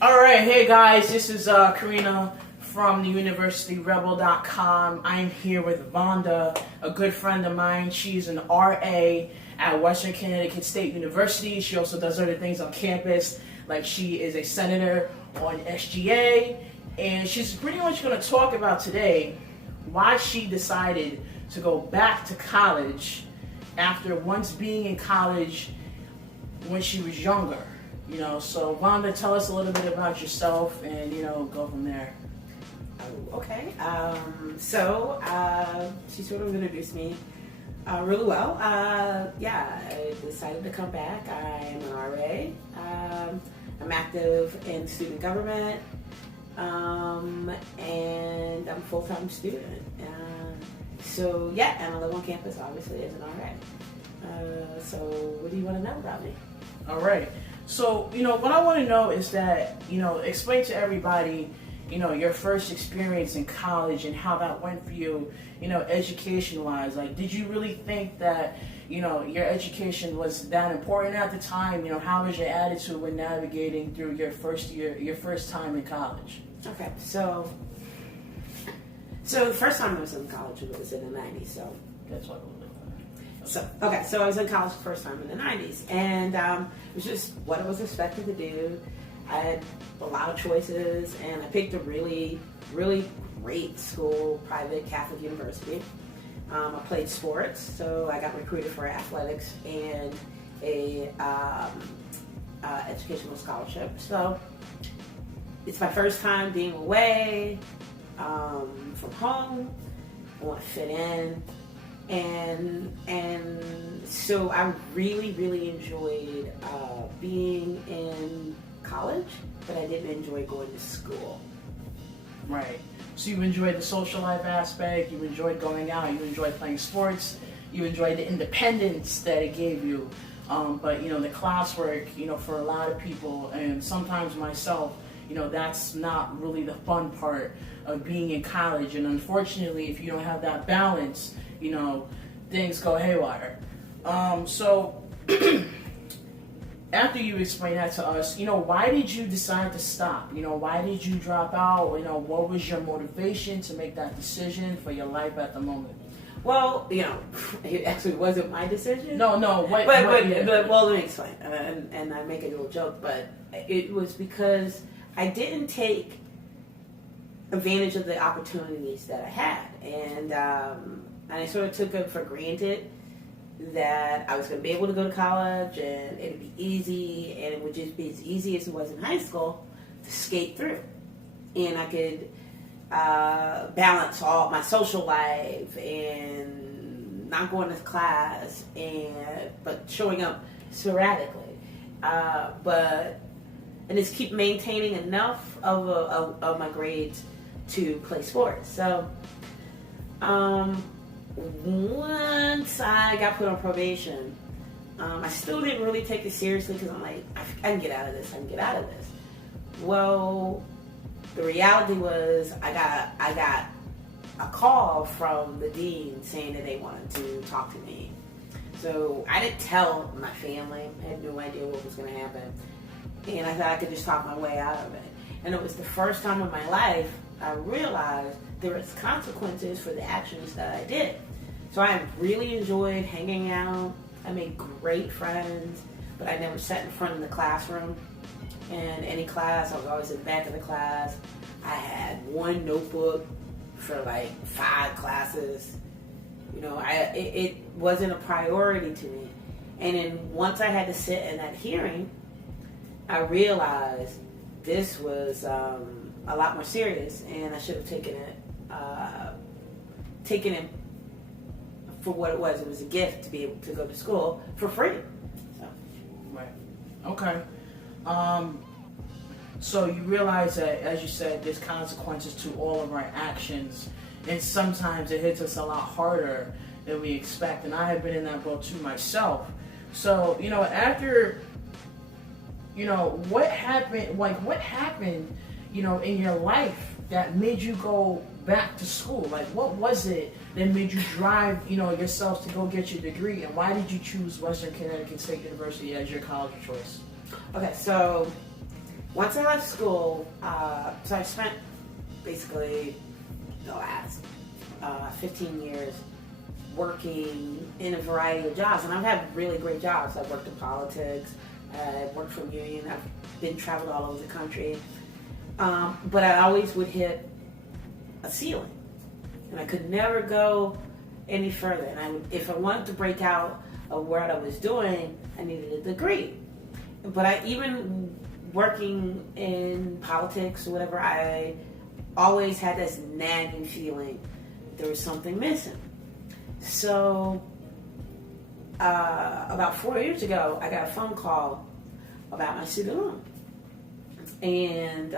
All right, hey guys, this is Karina from the universityrebel.com. I'm here with Vonda, a good friend of mine. She's an RA at Western Connecticut State University. She also does other things on campus, like she is a senator on SGA, and she's pretty much going to talk about today why she decided to go back to college after once being in college when she was younger. So Vonda, tell us a little bit about yourself and, go from there. Okay. She sort of introduced me really well. I decided to come back. I am an RA. I'm active in student government, and I'm a full-time student. And I live on campus, obviously, as an RA. So what do you want to know about me? All right. So, what I want to know is that, explain to everybody, your first experience in college and how that went for you, education-wise. Like, did you really think that, your education was that important at the time? How was your attitude when navigating through your first time in college? Okay, so the first time I was in college was in the 90s, so that's what we'll do. So I was in college the first time in the 90s, and it was just what I was expected to do. I had a lot of choices, and I picked a really, really great school, private Catholic university. I played sports, so I got recruited for athletics and a educational scholarship. So it's my first time being away from home. I want to fit in. And so I really, really enjoyed being in college, but I didn't enjoy going to school. Right. So you enjoyed the social life aspect, you enjoyed going out, you enjoyed playing sports, you enjoyed the independence that it gave you. But the classwork, for a lot of people, and sometimes myself, that's not really the fun part of being in college. And unfortunately, if you don't have that balance, things go haywire. So after you explain that to us, why did you decide to stop? Why did you drop out? What was your motivation to make that decision for your life at the moment? Well, it actually wasn't my decision. No. But let me explain. And I make a little joke, but it was because I didn't take advantage of the opportunities that I had, and I sort of took it for granted that I was going to be able to go to college and it would be easy, and it would just be as easy as it was in high school to skate through. And I could balance all my social life and not going to class, but showing up sporadically. And just keep maintaining enough of my grades to play sports. So once I got put on probation, I still didn't really take it seriously because I'm like, I can get out of this. Well, the reality was I got a call from the dean saying that they wanted to talk to me. So I didn't tell my family. I had no idea what was going to happen. And I thought I could just talk my way out of it. And it was the first time in my life I realized there was consequences for the actions that I did. So I really enjoyed hanging out. I made great friends, but I never sat in front of the classroom. And any class, I was always in the back of the class. I had one notebook for like 5 classes. It wasn't a priority to me. And then once I had to sit in that hearing, I realized this was a lot more serious, and I should have taken it for what it was. It was a gift to be able to go to school for free. So. Right. Okay. So you realize that, as you said, there's consequences to all of our actions, and sometimes it hits us a lot harder than we expect. And I have been in that boat too myself. So after. What happened, in your life that made you go back to school? Like, what was it that made you drive, yourself to go get your degree? And why did you choose Western Connecticut State University as your college of choice? Okay, so once I left school, so I spent basically the last 15 years working in a variety of jobs, and I've had really great jobs. I've worked in politics, I've worked for a union, I've been traveled all over the country, but I always would hit a ceiling, and I could never go any further. And if I wanted to break out of what I was doing, I needed a degree. But even working in politics or whatever, I always had this nagging feeling there was something missing. So about 4 years ago, I got a phone call about my student loan. And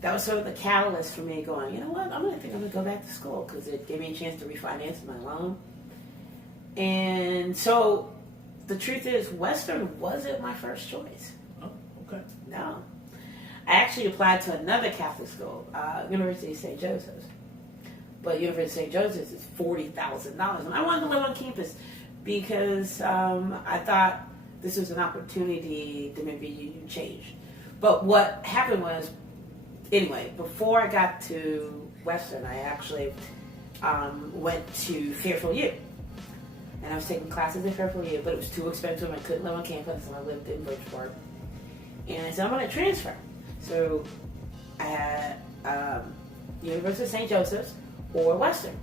that was sort of the catalyst for me going, you know what, I'm going to go back to school, because it gave me a chance to refinance my loan. And so the truth is, Western wasn't my first choice. Oh, okay. No. I actually applied to another Catholic school, University of St. Joseph's. But University of St. Joseph's is $40,000. And I wanted to live on campus because I thought this was an opportunity to maybe you change. But what happened was, anyway, before I got to Western, I actually went to Fairfield U. And I was taking classes at Fairfield U, but it was too expensive. I couldn't live on campus, and I lived in Bridgeport. And I said, I'm going to transfer. So I had University of St. Joseph's or Western.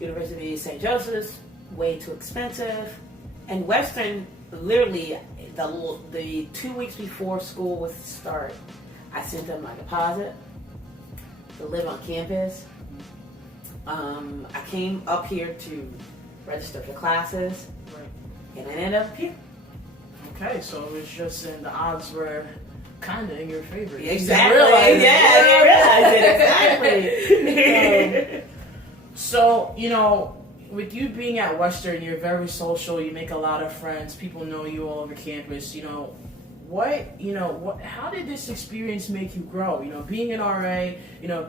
University of St. Joseph's, way too expensive. And Western, literally, the 2 weeks before school was to start, I sent them my deposit to live on campus. I came up here to register for classes, Right. and I ended up here. Okay, so it was just the odds were kind of in your favor. You Exactly. didn't realize it. Yeah, I realized it. Exactly. So, with you being at Western, you're very social. You make a lot of friends. People know you all over campus. How did this experience make you grow? Being an RA,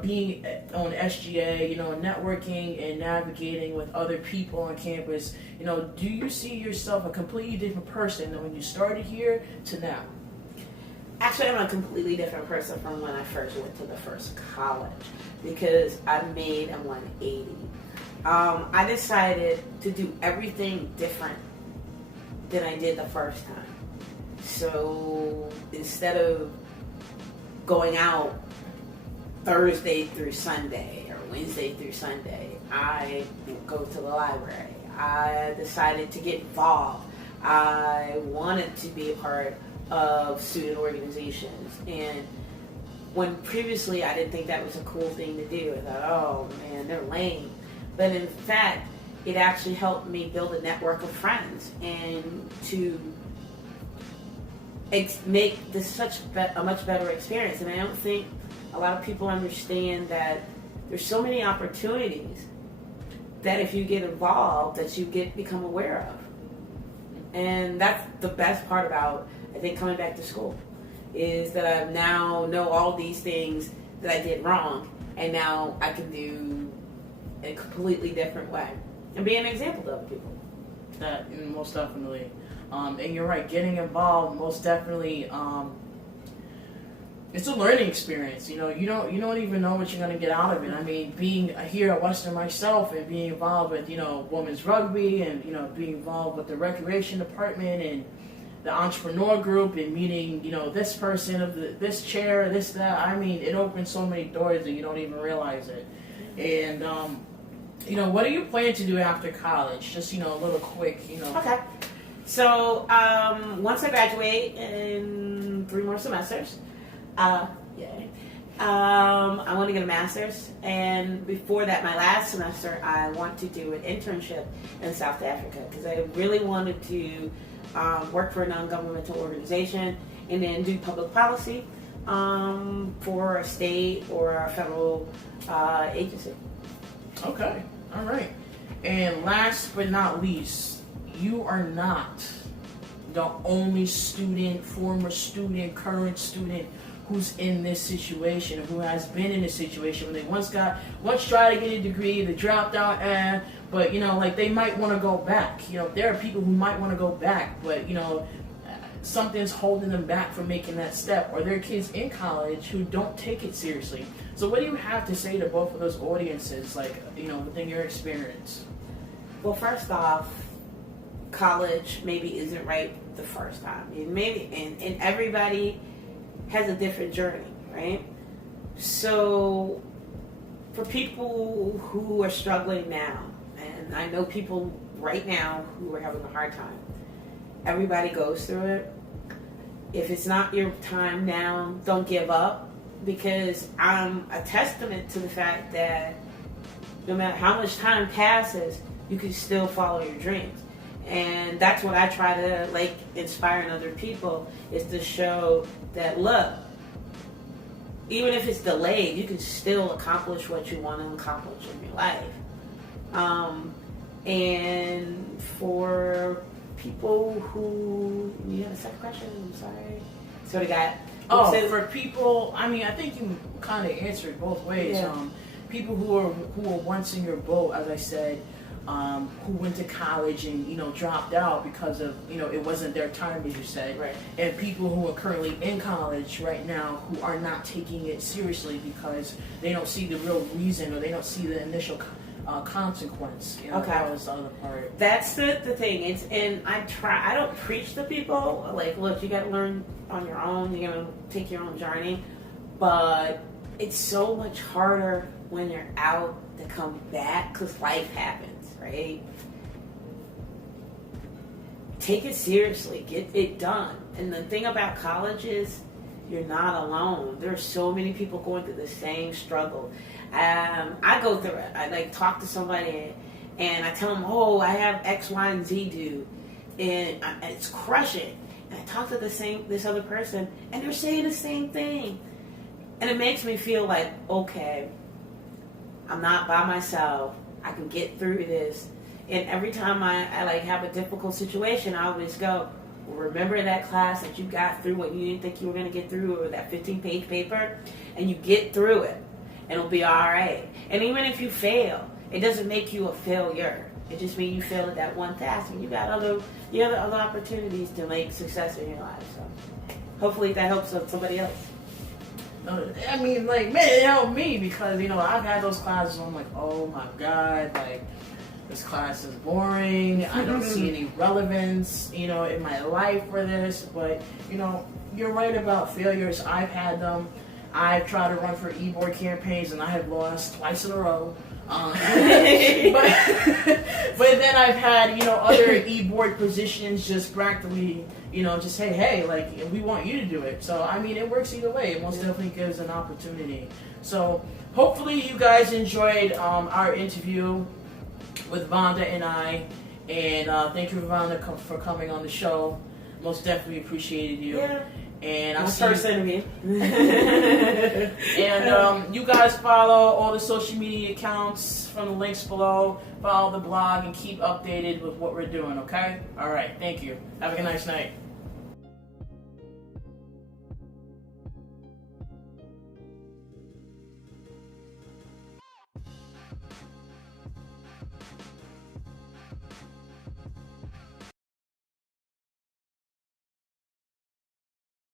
being on SGA, networking and navigating with other people on campus. Do you see yourself a completely different person than when you started here to now? Actually, I'm a completely different person from when I first went to the first college, because I made a 180. I decided to do everything different than I did the first time. So instead of going out Thursday through Sunday or Wednesday through Sunday, I go to the library. I decided to get involved. I wanted to be a part of student organizations. And when previously I didn't think that was a cool thing to do, I thought, oh man, they're lame. But in fact, it actually helped me build a network of friends and to make this a much better experience. And I don't think a lot of people understand that there's so many opportunities that if you get involved, that you become aware of. And that's the best part about, I think, coming back to school, is that I now know all these things that I did wrong, and now I can do in a completely different way and be an example to other people. That, most definitely. And you're right, getting involved, most definitely, it's a learning experience. You don't even know what you're going to get out of it. I mean, being here at Western myself and being involved with, women's rugby and, being involved with the recreation department and the entrepreneur group and meeting, this person of this chair, this, that. I mean, it opens so many doors that you don't even realize it. And, what do you plan to do after college? Just, a little quick, Okay. So, once I graduate in 3 more semesters, yay, I want to get a master's. And before that, my last semester, I want to do an internship in South Africa, because I really wanted to work for a non-governmental organization and then do public policy for a state or a federal agency. Okay, all right. And last but not least, you are not the only student, former student, current student who's in this situation, who has been in this situation when they once tried to get a degree, they dropped out, but they might want to go back. There are people who might want to go back, but something's holding them back from making that step, or there are kids in college who don't take it seriously. So what do you have to say to both of those audiences, like, within your experience? Well, first off, college maybe isn't right the first time. And everybody has a different journey, right? So for people who are struggling now, and I know people right now who are having a hard time, everybody goes through it. If it's not your time now, don't give up, because I'm a testament to the fact that no matter how much time passes, you can still follow your dreams. And that's what I try to inspire in other people, is to show that, look, even if it's delayed, you can still accomplish what you want to accomplish in your life. And for people who, you have a second question? I'm sorry. So we got. For people, I think you kind of answered both ways. Yeah. People who were once in your boat, as I said, who went to college and dropped out because of it wasn't their time, as you said, right. And people who are currently in college right now who are not taking it seriously because they don't see the real reason, or they don't see the initial consequence. Okay. That was the other part. That's the thing. I don't preach to people like, look, you got to learn on your own. You're gonna take your own journey, but it's so much harder when you're out to come back, because life happens, right? Take it seriously. Get it done. And the thing about college is you're not alone. There are so many people going through the same struggle. I go through it. I talk to somebody and I tell them, oh, I have X, Y, and Z due, and it's crushing. And I talk to this other person, and they're saying the same thing. And it makes me feel like, okay, I'm not by myself. I can get through this. And every time I have a difficult situation, I always go, well, remember that class that you got through what you didn't think you were going to get through, or that 15-page paper, and you get through it, and it'll be all right. And even if you fail, it doesn't make you a failure. It just means you failed at that one task, and you got other opportunities to make success in your life. So hopefully that helps somebody else. Man, it helped me, because I've had those classes where I'm like, oh my god, this class is boring. I don't see any relevance, in my life for this. But you're right about failures. I've had them. I've tried to run for e-board campaigns, and I have lost twice in a row. But then I've had other e-board positions just practically just say, hey, we want you to do it. So it works either way. It most definitely gives an opportunity. So hopefully you guys enjoyed our interview with Vonda and I, and thank you, Vonda, for coming on the show. Most definitely appreciated you. Yeah. And my first interview. And you guys follow all the social media accounts from the links below. Follow the blog and keep updated with what we're doing, okay? All right, thank you. Have a nice night.